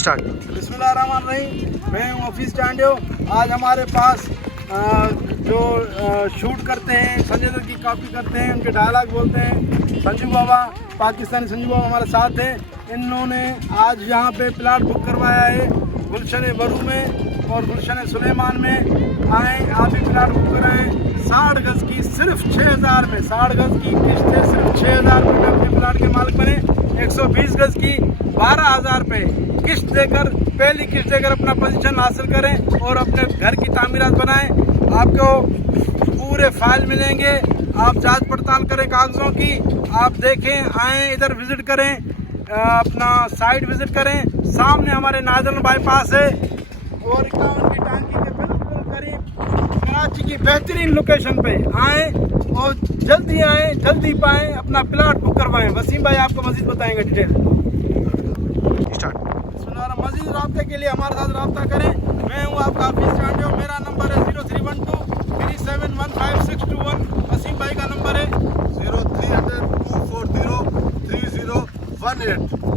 Start. बिस्मिल्लाहिर्रहमानिर्रहीम। मैं हूँ हफीज़ चांडियो। आज हमारे पास जो शूट करते हैं, संजय दत्त की कॉपी करते हैं, उनके डायलॉग बोलते हैं, संजू बाबा, पाकिस्तानी संजू बाबा हमारे साथ हैं। इन्होंने आज यहाँ पे प्लाट बुक करवाया है गुलशन बरू में और गुलशन सुलेमान में। आए आप भी प्लाट बुक कराएँ 60 गज़ की सिर्फ 6000 में। 60 गज़ की किस्त है, सिर्फ 6000 रुपये में अपने प्लाट के मालिक बने। 120 गज़ की 12,000 रुपये किस्त देकर, पहली किस्त देकर अपना पोजीशन हासिल करें और अपने घर की तामीरात बनाएं। आपको पूरे फाइल मिलेंगे, आप जांच पड़ताल करें कागज़ों की, आप देखें, आएँ, इधर विज़िट करें, अपना साइट विज़िट करें। सामने हमारे नाजरन बाईपास है और 51 की टांकी के बिल्कुल करीब कराची की बेहतरीन लोकेशन पे आएँ और जल्दी आएँ, जल्दी पाएँ, अपना प्लाट बुक करवाएं। वसीम भाई आपको मज़ीद बताएंगे डिटेल। मज़ीद रब्ते के लिए हमारे साथ रब्ता करें। मैं हूँ आपका हफीज़ चांडियो। मेरा नंबर है 0312 3715 वसीम भाई का नंबर है 0300 240 3018।